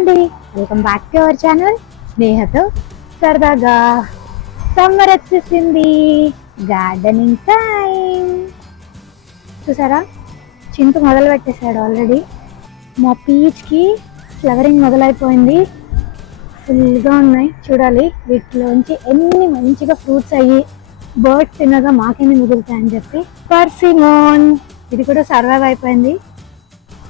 అండి, welcome back to our channel స్నేహతో సరదాగా. సమ్మర్ వచ్చేసింది, గార్డెనింగ్ టైం. చూసారా, చింత మొదలు పెట్టేశాడు ఆల్రెడీ. మా పీచ్కి ఫ్లవరింగ్ మొదలైపోయింది, ఫుల్గా ఉన్నాయి. చూడాలి వీటిలోంచి ఎన్ని మంచిగా ఫ్రూట్స్ అయ్యి బర్డ్స్ తినగా మాకెన్ని మిగులుతాయని చెప్పి. పర్సిమోన్ ఇది కూడా సర్వైవ్ అయిపోయింది.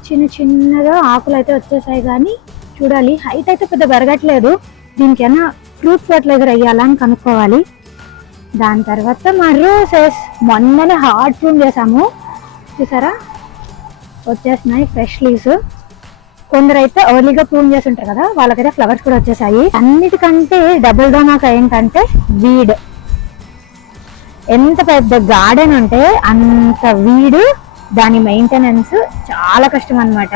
చిన్న చిన్నగా ఆకులు అయితే వచ్చేసాయి, కానీ చూడాలి హైట్ అయితే పెద్ద పెరగట్లేదు. దీనికైనా ఫ్రూట్ ఫర్టిలైజర్ వేయాలా అని కనుక్కోవాలి. దాని తర్వాత మా రోసెస్ మొన్ననే హార్ట్ ప్రూన్ చేసాము, చూసారా వచ్చేస్తున్నాయి ఫ్రెష్ లీవ్స్. కొందరైతే ఎర్లీగా ప్రూన్ చేసి ఉంటారు కదా, వాళ్ళకైతే ఫ్లవర్స్ కూడా వచ్చేసాయి. అన్నిటికంటే డబుల్ ధమాకా ఏంటంటే వీడ్. ఎంత పెద్ద గార్డెన్ ఉంటే అంత వీడు, దాని మెయింటెనెన్స్ చాలా కష్టం అన్నమాట.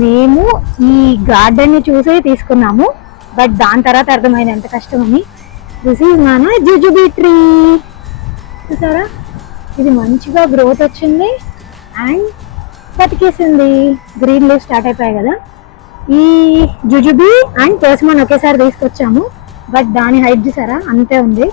మేము ఈ గార్డెన్ ని చూసి తీసుకున్నాము, బట్ దాని తర్వాత అర్థమైంది ఎంత కష్టమని. దిస్ ఈజ్ మన జుజుబీ ట్రీ. చూసారా, ఇది మంచిగా గ్రోత్ వచ్చింది అండ్ బతికేసింది. గ్రీన్ లీవ్ స్టార్ట్ అయిపోయాయి కదా. ఈ జుజుబీ అండ్ పర్సిమోన్ ఒకేసారి తీసుకొచ్చాము, బట్ దాని హైట్ చూసారా అంతే ఉంది.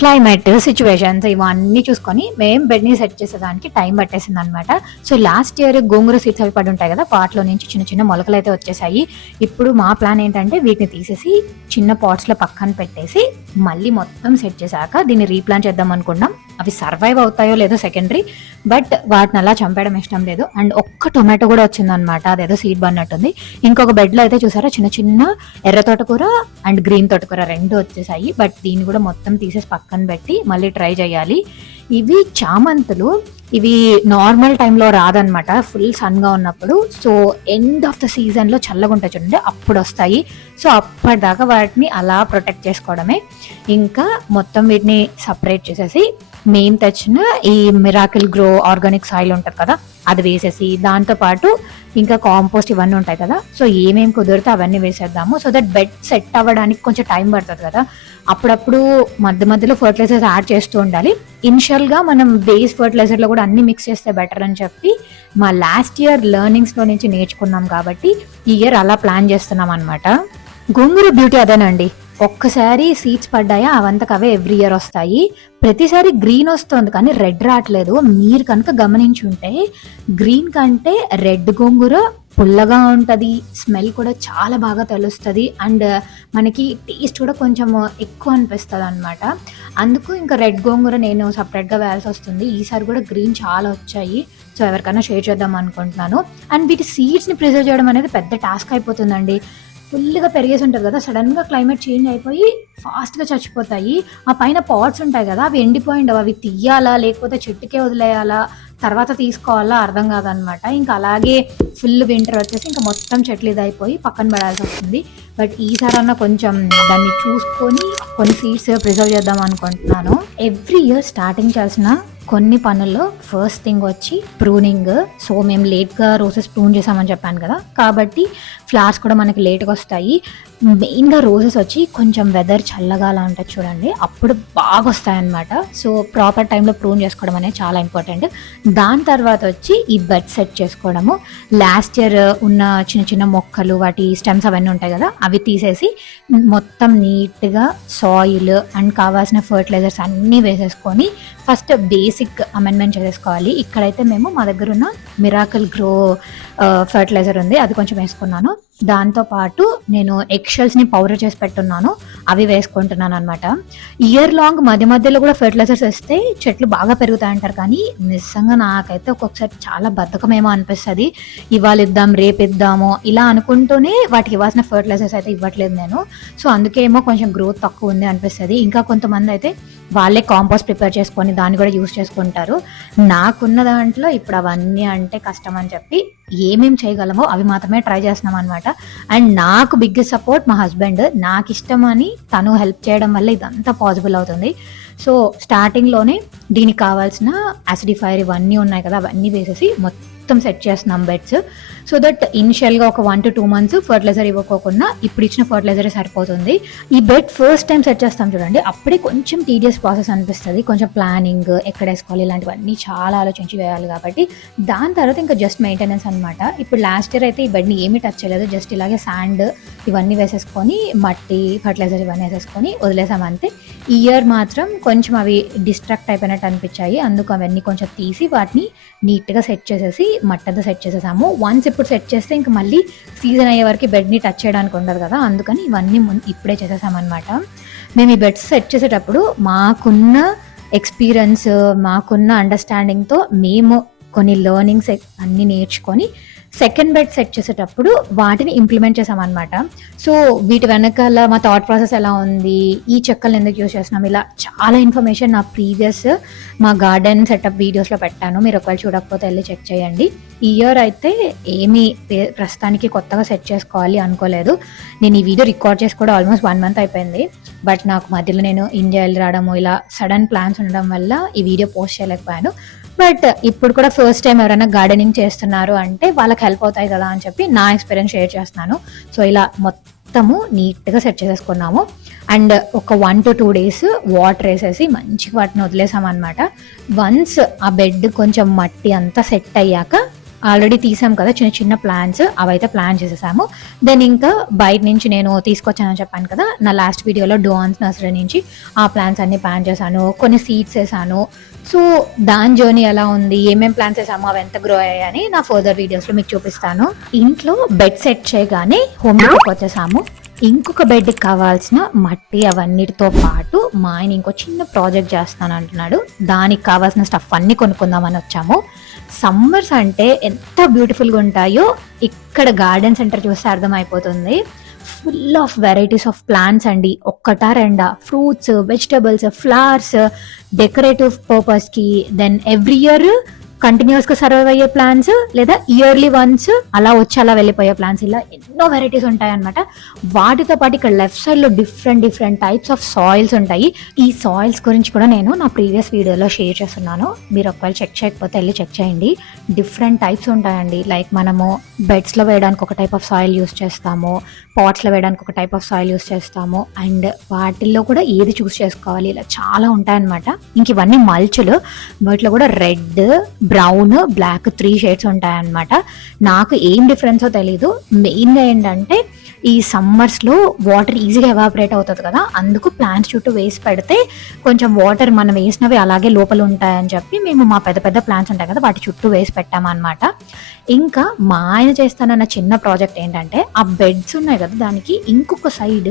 క్లైమేట్ సిచ్యువేషన్స్ ఇవన్నీ చూసుకొని మేము బెడ్ని సెట్ చేసేదానికి టైం పట్టేసింది అనమాట. సో లాస్ట్ ఇయర్ గోంగూర సీడ్స్ అవి పడి ఉంటాయి కదా, వాటిలో నుంచి చిన్న చిన్న మొలకలు అయితే వచ్చేసాయి. ఇప్పుడు మా ప్లాన్ ఏంటంటే వీటిని తీసేసి చిన్న పాట్స్లో పక్కన పెట్టేసి మళ్ళీ మొత్తం సెట్ చేశాక దీన్ని రీప్లాంట్ చేద్దాం అనుకున్నాం. అవి సర్వైవ్ అవుతాయో లేదో సెకండరీ, బట్ వాటిని అలా చంపేయడం ఇష్టం లేదు. అండ్ ఒక్క టొమాటో కూడా వచ్చిందనమాట, అదేదో సీడ్ పడినట్టుంది. ఇంకొక బెడ్లో అయితే చూసారా చిన్న చిన్న ఎర్ర తోటకూర అండ్ గ్రీన్ తోటకూర రెండు వచ్చేసాయి, బట్ దీన్ని కూడా మొత్తం తీసేసి పక్కన పెట్టి మళ్ళీ ట్రై చేయాలి. ఇవి చామంతులు, ఇవి నార్మల్ టైంలో రాదనమాట, ఫుల్ సన్గా ఉన్నప్పుడు. సో ఎండ్ ఆఫ్ ద సీజన్లో చల్లగా ఉంటాయి చూడండి, అప్పుడు వస్తాయి. సో అప్పటిదాకా వాటిని అలా ప్రొటెక్ట్ చేసుకోవడమే. ఇంకా మొత్తం వీటిని సపరేట్ చేసేసి మేము తెచ్చిన ఈ మిరాకిల్ గ్రో ఆర్గానిక్ సాయిల్ ఉంటుంది కదా, అది వేసేసి దాంతోపాటు ఇంకా కాంపోస్ట్ ఇవన్నీ ఉంటాయి కదా, సో ఏమేమి కుదిరితే అవన్నీ వేసేద్దాము. సో దట్ బెడ్ సెట్ అవ్వడానికి కొంచెం టైం పడుతుంది కదా. అప్పుడప్పుడు మధ్య మధ్యలో ఫర్టిలైజర్స్ యాడ్ చేస్తూ ఉండాలి. ఇనిషియల్గా మనం బేస్ ఫర్టిలైజర్లో కూడా అన్ని మిక్స్ చేస్తే బెటర్ అని చెప్పి మా లాస్ట్ ఇయర్ లెర్నింగ్స్లో నుంచి నేర్చుకున్నాం కాబట్టి ఈ ఇయర్ అలా ప్లాన్ చేస్తున్నాం అనమాట. గోంగూర బ్యూటీ అదేనండి, ఒక్కసారి సీడ్స్ పడ్డాయా అవంతకు అవే ఎవ్రీ ఇయర్ వస్తాయి. ప్రతిసారి గ్రీన్ వస్తుంది కానీ రెడ్ రావట్లేదు. మీరు కనుక గమనించుంటే గ్రీన్ కంటే రెడ్ గోంగూర పుల్లగా ఉంటుంది, స్మెల్ కూడా చాలా బాగా తెలుస్తుంది అండ్ మనకి టేస్ట్ కూడా కొంచెం ఎక్కువ అనిపిస్తుంది అనమాట. అందుకు ఇంకా రెడ్ గోంగూర నేను సపరేట్గా వేయాల్సి వస్తుంది. ఈసారి కూడా గ్రీన్ చాలా వచ్చాయి, సో ఎవరికైనా షేర్ చేద్దాం అనుకుంటున్నాను. అండ్ వీటి సీడ్స్ని ప్రిజర్వ్ చేయడం అనేది పెద్ద టాస్క్ అయిపోతుందండి. ఫుల్గా పెరిగేసి ఉంటుంది కదా, సడన్గా క్లైమేట్ చేంజ్ అయిపోయి ఫాస్ట్గా చచ్చిపోతాయి. ఆ పైన పాట్స్ ఉంటాయి కదా, అవి ఎండిపోయిండవు, అవి తీయాలా లేకపోతే చెట్టుకే వదిలేయాలా తర్వాత తీసుకోవాలా అర్థం కాదనమాట. ఇంకా అలాగే ఫుల్ వింటర్ వచ్చేసి ఇంకా మొత్తం చెట్లు ఇది అయిపోయి పక్కన పడాల్సి వస్తుంది. బట్ ఈసారన్నా కొంచెం దాన్ని చూసుకొని కొన్ని సీడ్స్ ప్రిజర్వ్ చేద్దాం అనుకుంటున్నాను. ఎవ్రీ ఇయర్ స్టార్టింగ్ చేసిన కొన్ని పనుల్లో ఫస్ట్ థింగ్ వచ్చి ప్రూనింగ్. సో మేము లేట్గా రోజెస్ ప్రూన్ చేసామని చెప్పాను కదా, కాబట్టి ఫ్లవర్స్ కూడా మనకి లేట్గా వస్తాయి. మెయిన్గా రోజెస్ వచ్చి కొంచెం వెదర్ చల్లగా అలా ఉంటుంది చూడండి, అప్పుడు బాగా వస్తాయన్నమాట. సో ప్రాపర్ టైంలో ప్రూన్ చేసుకోవడం అనేది చాలా ఇంపార్టెంట్. దాని తర్వాత వచ్చి ఈ బెడ్ సెట్ చేసుకోవడము. లాస్ట్ ఇయర్ ఉన్న చిన్న చిన్న మొక్కలు వాటి స్టెమ్స్ అవన్నీ ఉంటాయి కదా, అవి తీసేసి మొత్తం నీట్గా సాయిల్ అండ్ కావాల్సిన ఫర్టిలైజర్స్ అన్నీ వేసేసుకొని ఫస్ట్ బేసిక్ అమెండ్మెంట్ చేసేసుకోవాలి. ఇక్కడైతే మేము మా దగ్గర ఉన్న మిరాకిల్ గ్రో ఫర్టిలైజర్ ఉంది, అది కొంచెం వేసుకున్నాను. దాంతోపాటు నేను ఎగ్షెల్స్ని పౌడర్ చేసి పెట్టున్నాను, అవి వేసుకుంటున్నాను అనమాట. ఇయర్ లాంగ్ మధ్య మధ్యలో కూడా ఫర్టిలైజర్స్ వేస్తే చెట్లు బాగా పెరుగుతాయి అంటారు, కానీ నిజంగా నాకైతే ఒక్కొక్కసారి చాలా బద్ధకమేమో అనిపిస్తుంది. ఇవాళ ఇద్దాం రేపు ఇద్దాము ఇలా అనుకుంటూనే వాటికి ఇవ్వాల్సిన ఫర్టిలైజర్స్ అయితే ఇవ్వట్లేదు నేను. సో అందుకేమో కొంచెం గ్రోత్ తక్కువ ఉంది అనిపిస్తుంది. ఇంకా కొంతమంది అయితే వాళ్ళే కాంపోస్ట్ ప్రిపేర్ చేసుకొని దాన్ని కూడా యూస్ చేసుకుంటారు. నాకున్న దాంట్లో ఇప్పుడు అవన్నీ అంటే కష్టం అని చెప్పి ఏమేమి చేయగలమో అవి మాత్రమే ట్రై చేస్తున్నాం అనమాట. అండ్ నాకు బిగ్గెస్ట్ సపోర్ట్ మా హస్బెండ్. నాకు ఇష్టమని తను హెల్ప్ చేయడం వల్ల ఇదంతా పాసిబుల్ అవుతుంది. సో స్టార్టింగ్లోనే దీనికి కావాల్సిన యాసిడిఫైర్ ఇవన్నీ ఉన్నాయి కదా, అవన్నీ వేసేసి మొత్తం మొత్తం సెట్ చేస్తున్నాం బెడ్స్. సో దట్ ఇనిషియల్గా ఒక 1 to 2 months ఫర్టిలైజర్ ఇవ్వకోకుండా ఇప్పుడు ఇచ్చిన ఫర్టిలైజరే సరిపోతుంది. ఈ బెడ్ ఫస్ట్ టైం సెట్ చేస్తాం చూడండి, అప్పుడే కొంచెం టీడియస్ ప్రాసెస్ అనిపిస్తుంది. కొంచెం ప్లానింగ్, ఎక్కడ వేసుకోవాలి, ఇలాంటివన్నీ చాలా ఆలోచించి వేయాలి కాబట్టి. దాని తర్వాత ఇంకా జస్ట్ మెయింటెనెన్స్ అనమాట. ఇప్పుడు లాస్ట్ ఇయర్ అయితే ఈ బెడ్ని ఏమీ టచ్ చేయలేదు, జస్ట్ ఇలాగే శాండ్ ఇవన్నీ వేసేసుకొని, మట్టి, ఫర్టిలైజర్ ఇవన్నీ వేసేసుకొని వదిలేసాం అంతే. ఈ ఇయర్ మాత్రం కొంచెం అవి డిస్ట్రాక్ట్ అయిపోయినట్టు అనిపించాయి, అందుకు అవన్నీ కొంచెం తీసి వాటిని నీట్గా సెట్ చేసేసి మట్టంతా సెట్ చేసేసాము. వన్స్ ఇప్పుడు సెట్ చేస్తే ఇంకా మళ్ళీ సీజన్ అయ్యే వరకు బెడ్ని టచ్ చేయడానికి ఉండదు కదా, అందుకని ఇవన్నీ ఇప్పుడే చేసేసామన్నమాట. మేము ఈ బెడ్స్ సెట్ చేసేటప్పుడు మాకున్న ఎక్స్పీరియన్స్, మాకున్న అండర్స్టాండింగ్తో మేము కొన్ని లెర్నింగ్స్ అన్నీ నేర్చుకొని సెకండ్ బెడ్ సెట్ చేసేటప్పుడు వాటిని ఇంప్లిమెంట్ చేసామన్నమాట. సో వీటి వెనకాల మా థాట్ ప్రాసెస్ ఎలా ఉంది, ఈ చెక్కలు ఎందుకు యూజ్ చేస్తున్నాం, ఇలా చాలా ఇన్ఫర్మేషన్ నా ప్రీవియస్ మా గార్డెన్ సెటప్ వీడియోస్లో పెట్టాను. మీరు ఒకవేళ చూడకపోతే వెళ్ళి చెక్ చేయండి. ఈ ఇయర్ అయితే ఏమీ ప్రస్తుతానికి కొత్తగా సెట్ చేసుకోవాలి అనుకోలేదు. నేను ఈ వీడియో రికార్డ్ చేసి కూడా ఆల్మోస్ట్ 1 month అయిపోయింది. బట్ నాకు మధ్యలో నేను ఇండియా వెళ్ళి రావడము, ఇలా సడన్ ప్లాన్స్ ఉండడం వల్ల ఈ వీడియో పోస్ట్ చేయలేకపోయాను. బట్ ఇప్పుడు కూడా ఫస్ట్ టైం ఎవరైనా గార్డెనింగ్ చేస్తున్నారు అంటే వాళ్ళకి హెల్ప్ అవుతాయి కదా అని చెప్పి నా ఎక్స్పీరియన్స్ షేర్ చేస్తున్నాను. సో ఇలా మొత్తము నీట్గా సెట్ చేసేసుకున్నాము. అండ్ ఒక 1 to 2 days వాటర్ వేసేసి మంచిగా వాటిని వదిలేసామన్నమాట. వన్స్ ఆ బెడ్ కొంచెం మట్టి అంతా సెట్ అయ్యాక ఆల్రెడీ తీసాం కదా చిన్న చిన్న ప్లాంట్స్, అవైతే ప్లాన్ చేసేసాము. దెన్ ఇంకా బయట నుంచి నేను తీసుకొచ్చానని చెప్పాను కదా నా లాస్ట్ వీడియోలో, డోన్స్ నర్సరీ నుంచి ఆ ప్లాంట్స్ అన్ని ప్లాన్ చేశాను, కొన్ని సీడ్స్ వేసాను. సో దాని జర్నీ ఎలా ఉంది, ఏమేమి ప్లాన్స్ వేసాము, అవి ఎంత గ్రో అయ్యాయని నా ఫర్దర్ వీడియోస్లో మీకు చూపిస్తాను. ఇంట్లో బెడ్ సెట్ చేయగానే హోమ్ డెకోర్కి వచ్చేసాము. ఇంకొక బెడ్కి కావాల్సిన మట్టి అవన్నిటితో పాటు మా ఆయన ఇంకో చిన్న ప్రాజెక్ట్ చేస్తాను అంటున్నాడు. దానికి కావాల్సిన స్టఫ్ అన్ని కొనుక్కుందామని వచ్చాము. సమ్మర్స్ అంటే ఎంత బ్యూటిఫుల్గా ఉంటాయో ఇక్కడ గార్డెన్ సెంటర్ చూస్తే అర్థమైపోతుంది. Full of varieties of plants అండి, ఒక్కటా రెండా, ఫ్రూట్స్, వెజిటబుల్స్, ఫ్లవర్స్, డెకరేటివ్ పర్పస్కి, దెన్ ఎవ్రీ ఇయర్ కంటిన్యూస్గా సర్వైవ్ అయ్యే ప్లాంట్స్, లేదా ఇయర్లీ వన్స్ అలా వచ్చి అలా వెళ్ళిపోయే ప్లాంట్స్, ఇలా ఎన్నో వెరైటీస్ ఉంటాయి అనమాట. వాటితో పాటు ఇక్కడ లెఫ్ట్ సైడ్లో డిఫరెంట్ టైప్స్ ఆఫ్ సాయిల్స్ ఉంటాయి. ఈ సాయిల్స్ గురించి కూడా నేను నా ప్రీవియస్ వీడియోలో షేర్ చేస్తున్నాను, మీరు ఒకవేళ చెక్ చేయకపోతే వెళ్ళి చెక్ చేయండి. డిఫరెంట్ టైప్స్ ఉంటాయండి. లైక్ మనము బెడ్స్లో వేయడానికి ఒక టైప్ ఆఫ్ సాయిల్ యూస్ చేస్తాము, పాట్స్లో వేయడానికి ఒక టైప్ ఆఫ్ సాయిల్ యూస్ చేస్తాము, అండ్ వాటిల్లో కూడా ఏది చూస్ చేసుకోవాలి, ఇలా చాలా ఉంటాయన్నమాట. ఇంక ఇవన్నీ మల్చులు, వాటిలో కూడా రెడ్, బ్రౌన్, బ్లాక్ 3 షేడ్స్ ఉంటాయన్నమాట. నాకు ఏం డిఫరెన్సో తెలీదు. మెయిన్గా ఏంటంటే ఈ సమ్మర్స్లో వాటర్ ఈజీగా ఎవాపరేట్ అవుతుంది కదా, అందుకు ప్లాంట్స్ చుట్టూ వేసి పెడితే కొంచెం వాటర్ మనం వేసినవి అలాగే లోపల ఉంటాయని చెప్పి మేము మా పెద్ద ప్లాంట్స్ ఉంటాయి కదా వాటి చుట్టూ వేసి పెట్టామన్నమాట. ఇంకా మా ఆయన చేస్తానన్న చిన్న ప్రాజెక్ట్ ఏంటంటే ఆ బెడ్స్ ఉన్నాయి కదా దానికి ఇంకొక సైడ్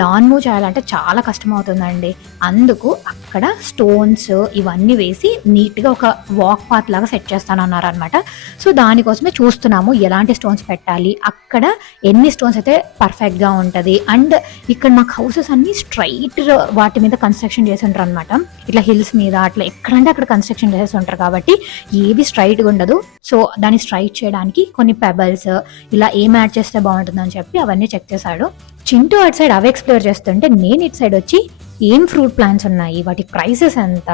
లాన్ మూవ్ చేయాలంటే చాలా కష్టం అవుతుందండి. అందుకు అక్కడ స్టోన్స్ ఇవన్నీ వేసి నీట్గా ఒక వాక్ పాత్ లాగా సెట్ చేస్తానన్నారు అనమాట. సో దానికోసమే చూస్తున్నాము ఎలాంటి స్టోన్స్ పెట్టాలి, అక్కడ ఎన్ని స్టోన్స్ అయితే పర్ఫెక్ట్గా ఉంటుంది. అండ్ ఇక్కడ మాకు హౌసెస్ అన్ని స్ట్రైట్ వాటి మీద కన్స్ట్రక్షన్ చేసి ఉంటారు అనమాట. ఇట్లా హిల్స్ మీద అట్లా ఎక్కడంటే అక్కడ కన్స్ట్రక్షన్ చేసి ఉంటారు కాబట్టి ఏవి స్ట్రైట్గా ఉండదు. సో దాన్ని స్ట్రైట్ చేయడానికి కొన్ని పెబల్స్ ఇలా ఏం యాడ్ చేస్తే బాగుంటుందని చెప్పి అవన్నీ చెక్ చేశాడు. చింటూ అటు సైడ్ అవి ఎక్స్ప్లోర్ చేస్తుంటే నేను ఇటు సైడ్ వచ్చి ఏం ఫ్రూట్ ప్లాంట్స్ ఉన్నాయి, వాటి ప్రైసెస్ ఎంత,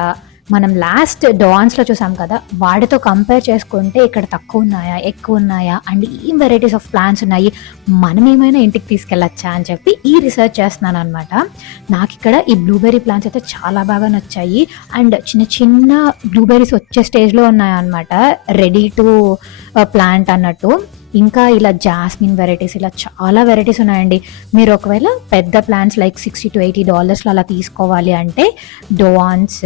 మనం లాస్ట్ డాన్స్లో చూసాం కదా వాటితో కంపేర్ చేసుకుంటే ఇక్కడ తక్కువ ఉన్నాయా ఎక్కువ ఉన్నాయా, అండ్ ఏం వెరైటీస్ ఆఫ్ ప్లాంట్స్ ఉన్నాయి, మనం ఏమైనా ఇంటికి తీసుకెళ్ళచ్చా అని చెప్పి ఈ రీసెర్చ్ చేస్తున్నాను అనమాట. నాకు ఇక్కడ ఈ బ్లూబెర్రీ ప్లాంట్స్ అయితే చాలా బాగా నచ్చాయి. అండ్ చిన్న బ్లూబెర్రీస్ వచ్చే స్టేజ్లో ఉన్నాయన్నమాట, రెడీ టు ప్లాంట్ అన్నట్టు. ఇంకా ఇలా జాస్మిన్ వెరైటీస్, ఇలా చాలా వెరైటీస్ ఉన్నాయండి. మీరు ఒకవేళ పెద్ద ప్లాంట్స్ లైక్ $60 to $80 అలా తీసుకోవాలి అంటే డోవాన్స్,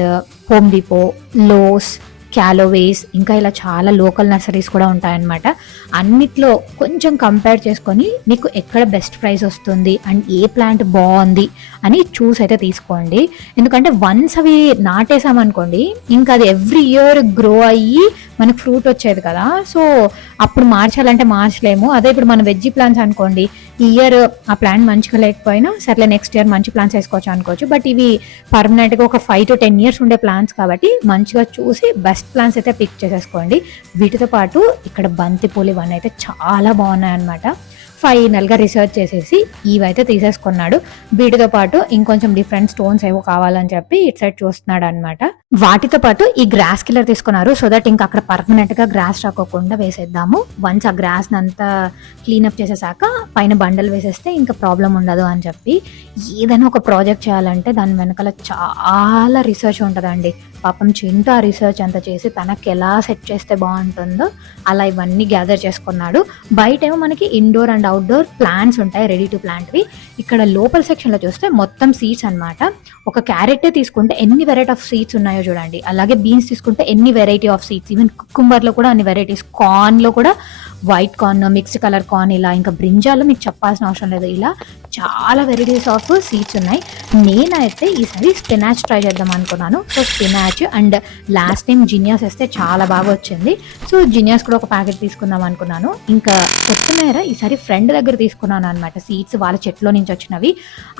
హోమ్ డిపో, లోస్, క్యాలోవేస్, ఇంకా ఇలా చాలా లోకల్ నర్సరీస్ కూడా ఉంటాయన్నమాట. అన్నిట్లో కొంచెం కంపేర్ చేసుకొని మీకు ఎక్కడ బెస్ట్ ప్రైస్ వస్తుంది అండ్ ఏ ప్లాంట్ బాగుంది అని చూస్ అయితే తీసుకోండి. ఎందుకంటే వన్స్ అవి నాటేసామనుకోండి ఇంకా అది ఎవ్రీ ఇయర్ గ్రో అయ్యి మనకు ఫ్రూట్ వచ్చేది కదా, సో అప్పుడు మార్చాలంటే మార్చలేము. అదే ఇప్పుడు మన వెజ్జీ ప్లాంట్స్ అనుకోండి, ఈ ఇయర్ ఆ ప్లాంట్ మంచిగా లేకపోయినా సర్లే నెక్స్ట్ ఇయర్ మంచి ప్లాంట్స్ వేసుకోవచ్చు అనుకోవచ్చు. బట్ ఇవి పర్మనెంట్గా ఒక 5 to 10 years ఉండే ప్లాంట్స్ కాబట్టి మంచిగా చూసి బెస్ట్ ప్లాంట్స్ అయితే పిక్ చేసేసుకోండి. వీటితో పాటు ఇక్కడ బంతిపూలు ఇవన్నీ అయితే చాలా బాగున్నాయి అనమాట. ఫైనల్గా రీసెర్చ్ చేసేసి ఇవైతే తీసేసుకున్నాడు. వీటితో పాటు ఇంకొంచెం డిఫరెంట్ స్టోన్స్ ఏవో కావాలని చెప్పి ఇటు సైడ్ చూస్తున్నాడు అనమాట. వాటితో పాటు ఈ గ్రాస్ కిల్లర్ తీసుకున్నారు. సో దట్ ఇంకా అక్కడ పర్మనెంట్గా గ్రాస్ రాకోకుండా వేసేద్దాము. వన్స్ ఆ గ్రాస్ అంతా క్లీనప్ చేసేసాక పైన బండలు వేసేస్తే ఇంకా ప్రాబ్లం ఉండదు అని చెప్పి. ఏదైనా ఒక ప్రాజెక్ట్ చేయాలంటే దాని వెనకాల చాలా రీసెర్చ్ ఉంటుందండి. పాపం చింటూ ఆ రీసెర్చ్ అంతా చేసి తనకి ఎలా సెట్ చేస్తే బాగుంటుందో అలా ఇవన్నీ గ్యాదర్ చేసుకున్నాడు. బయటేమో మనకి ఇండోర్ అండ్ అవుట్డోర్ ప్లాంట్స్ ఉంటాయి, రెడీ టు ప్లాంట్వి. ఇక్కడ లోపల సెక్షన్లో చూస్తే మొత్తం సీడ్స్ అనమాట. ఒక క్యారెట్ తీసుకుంటే ఎన్ని వెరైటీ ఆఫ్ సీడ్స్ ఉన్నాయో చూడండి. అలాగే బీన్స్ తీసుకుంటే ఎన్ని వెరైటీ ఆఫ్ సీడ్స్, ఈవెన్ కుకుంబర్లో కూడా అన్ని వెరైటీస్, కార్న్లో కూడా white corn, mixed colour corn, ఇలా ఇంకా బ్రింజాల్లో మీకు చెప్పాల్సిన అవసరం లేదు. ఇలా చాలా వెరైటీస్ ఆఫ్ సీడ్స్ ఉన్నాయి. నేనైతే ఈసారి స్పినాచ్ ట్రై చేద్దాం అనుకున్నాను. So spinach and last time zinnias వేస్తే చాలా బాగా వచ్చింది. సో జినియాస్ కూడా ఒక ప్యాకెట్ తీసుకుందాం అనుకున్నాను. ఇంకా కొత్తిమీర ఈసారి ఫ్రెండ్ దగ్గర తీసుకున్నాను అనమాట. సీడ్స్ వాళ్ళ చెట్లో నుంచి వచ్చినవి,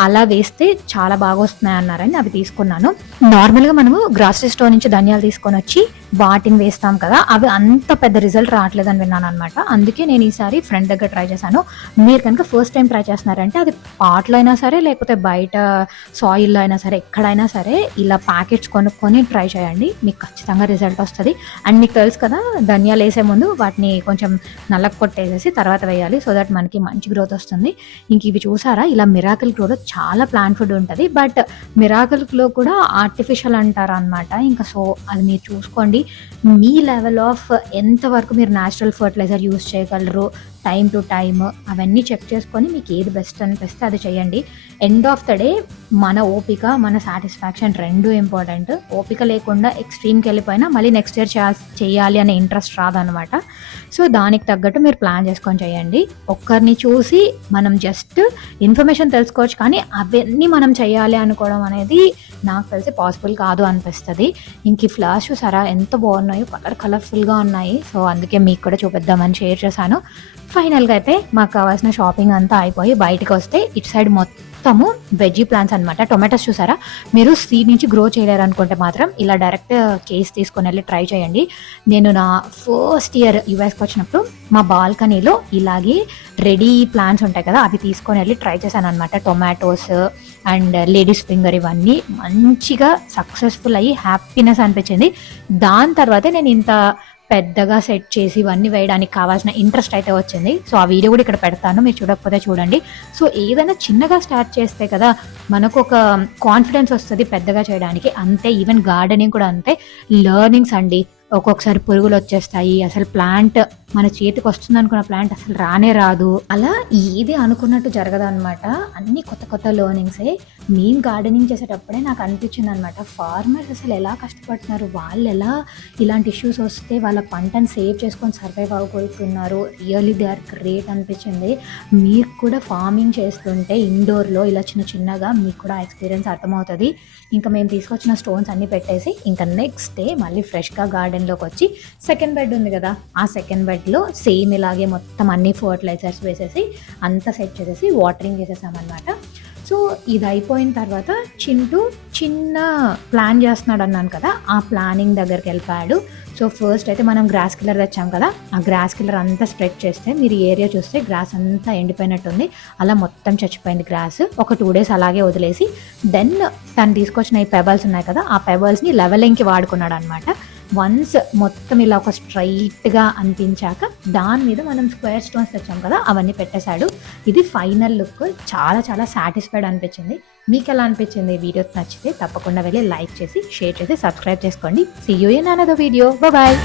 అలా వేస్తే చాలా బాగా వస్తున్నాయి అన్నారని అవి తీసుకున్నాను. నార్మల్గా మనము గ్రాసరీ స్టోర్ నుంచి ధనియాలు తీసుకొని వచ్చి వాటిని వేస్తాం కదా, అవి అంత పెద్ద రిజల్ట్ రావట్లేదని విన్నాను అనమాట. అందుకే నేను ఈసారి ఫ్రెండ్ దగ్గర ట్రై చేశాను. మీరు కనుక ఫస్ట్ టైం ట్రై చేస్తున్నారంటే అది పాట్లో అయినా సరే లేకపోతే బయట సాయిల్లో అయినా సరే ఎక్కడైనా సరే ఇలా ప్యాకెట్స్ కొనుక్కొని ట్రై చేయండి, మీకు ఖచ్చితంగా రిజల్ట్ వస్తుంది. అండ్ మీకు తెలుసు కదా, ధనియాలు వేసే ముందు వాటిని కొంచెం నల్లక కొట్టేసేసి తర్వాత వేయాలి, సో దట్ మనకి మంచి గ్రోత్ వస్తుంది. ఇంక ఇవి చూసారా, ఇలా మిరాకిల్ గ్రోలో చాలా ప్లాంట్ ఫుడ్ ఉంటుంది, బట్ మిరాకిల్ గ్లో కూడా ఆర్టిఫిషియల్ అంటారు అనమాట. ఇంకా సో అది మీరు చూసుకోండి, మీ లెవెల్ ఆఫ్ ఎంతవరకు మీరు న్యాచురల్ ఫర్టిలైజర్ యూస్ చేయగలరు, టైం టు టైమ్ అవన్నీ చెక్ చేసుకొని మీకు ఏది బెస్ట్ అనిపిస్తే అది చేయండి. ఎండ్ ఆఫ్ ద డే మన ఓపిక, మన సాటిస్ఫాక్షన్ రెండు ఇంపార్టెంట్. ఓపిక లేకుండా ఎక్స్ట్రీమ్కి వెళ్ళిపోయినా మళ్ళీ నెక్స్ట్ ఇయర్ చేయాలి అనే ఇంట్రెస్ట్ రాదనమాట. సో దానికి తగ్గట్టు మీరు ప్లాన్ చేసుకొని చేయండి. ఒక్కరిని చూసి మనం జస్ట్ ఇన్ఫర్మేషన్ తెలుసుకోవచ్చు, కానీ అవన్నీ మనం చేయాలి అనుకోవడం అనేది నాకు తెలిసి పాసిబుల్ కాదు అనిపిస్తుంది. ఇంక ఈ ఫ్లవర్స్ చూసారా ఎంత బాగున్నాయో, కలర్ఫుల్గా ఉన్నాయి. సో అందుకే మీకు కూడా చూపిద్దామని షేర్ చేశాను. ఫైనల్గా అయితే మాకు కావాల్సిన షాపింగ్ అంతా అయిపోయి బయటకు వస్తే ఇటు సైడ్ మొత్తము వెజీ ప్లాంట్స్ అనమాట. టొమాటోస్ చూసారా, మీరు సీడ్ నుంచి గ్రో చేయలేరు అనుకుంటే మాత్రం ఇలా డైరెక్ట్ కేస్ తీసుకొని వెళ్ళి ట్రై చేయండి. నేను నా ఫస్ట్ ఇయర్ యూఎస్కి వచ్చినప్పుడు మా బాల్కనీలో ఇలాగే రెడీ ప్లాంట్స్ ఉంటాయి కదా, అవి తీసుకొని వెళ్ళి ట్రై చేశాను అనమాట. టొమాటోస్ అండ్ లేడీస్ ఫింగర్ ఇవన్నీ మంచిగా సక్సెస్ఫుల్ అయ్యి హ్యాపీనెస్ అనిపించింది. దాని తర్వాతే నేను ఇంత పెద్దగా సెట్ చేసి ఇవన్నీ వేయడానికి కావాల్సిన ఇంట్రెస్ట్ అయితే వచ్చింది. సో ఆ వీడియో కూడా ఇక్కడ పెడతాను, మీరు చూడకపోతే చూడండి. సో ఏదైనా చిన్నగా స్టార్ట్ చేస్తే కదా మనకు ఒక కాన్ఫిడెన్స్ వస్తుంది పెద్దగా చేయడానికి. అంతే, ఈవెన్ గార్డెనింగ్ కూడా అంతే. లెర్నింగ్స్ అండి, ఒక్కొక్కసారి పురుగులు వచ్చేస్తాయి, అసలు ప్లాంట్ మన చేతికి వస్తుంది అనుకున్న ప్లాంట్ అసలు రానే రాదు. అలా ఏది అనుకున్నట్టు జరగదు అనమాట. అన్ని కొత్త కొత్త లెర్నింగ్సే. మేము గార్డెనింగ్ చేసేటప్పుడే నాకు అనిపించింది అనమాట, ఫార్మర్స్ అసలు ఎలా కష్టపడుతున్నారు, వాళ్ళు ఎలా ఇలాంటి ఇష్యూస్ వస్తే వాళ్ళ పంటను సేవ్ చేసుకొని సర్వైవ్ అవ్వగలుగుతున్నారు. రియల్లీ దే ఆర్ గ్రేట్ అనిపించింది. మీరు కూడా ఫార్మింగ్ చేస్తుంటే ఇండోర్లో ఇలా చిన్న చిన్నగా మీకు కూడా ఎక్స్పీరియన్స్ అర్థమవుతుంది. ఇంకా మేము తీసుకొచ్చిన స్టోన్స్ అన్నీ పెట్టేసి ఇంకా నెక్స్ట్ డే మళ్ళీ ఫ్రెష్గా గార్డెన్లోకి వచ్చి సెకండ్ బెడ్ ఉంది కదా, ఆ సెకండ్ బెడ్లో సేమ్ ఇలాగే మొత్తం అన్ని ఫర్టిలైజర్స్ వేసేసి అంతా సెట్ చేసేసి వాటరింగ్ చేసేసామన్నమాట. సో ఇది అయిపోయిన తర్వాత చింటూ చిన్న ప్లాన్ చేస్తున్నాడు అన్నాను కదా, ఆ ప్లానింగ్ దగ్గరికి వెళ్ళిపోయాడు. సో ఫస్ట్ అయితే మనం గ్రాస్ కిల్లర్ తెచ్చాం కదా, ఆ గ్రాస్ కిల్లర్ అంతా స్ప్రెడ్ చేస్తే మీరు ఏరియా చూస్తే గ్రాస్ అంతా ఎండిపోయినట్టుంది. అలా మొత్తం చచ్చిపోయింది గ్రాస్. ఒక 2 days అలాగే వదిలేసి దెన్ తను తీసుకొచ్చిన ఈ పెబల్స్ ఉన్నాయి కదా, ఆ పెబల్స్ని లెవెలింగ్కి వాడుకున్నాడు అనమాట. వన్స్ మొత్తం ఇలా ఒక స్ట్రైట్గా అనిపించాక దాని మీద మనం స్క్వేర్ స్టోన్స్ తెచ్చాం కదా, అవన్నీ పెట్టేశాడు. ఇది ఫైనల్ లుక్. చాలా చాలా సాటిస్ఫైడ్ అనిపించింది. మీకు ఎలా అనిపించింది? వీడియో నచ్చితే తప్పకుండా వెళ్ళి లైక్ చేసి షేర్ చేసి సబ్స్క్రైబ్ చేసుకోండి. See you in another video. Bye.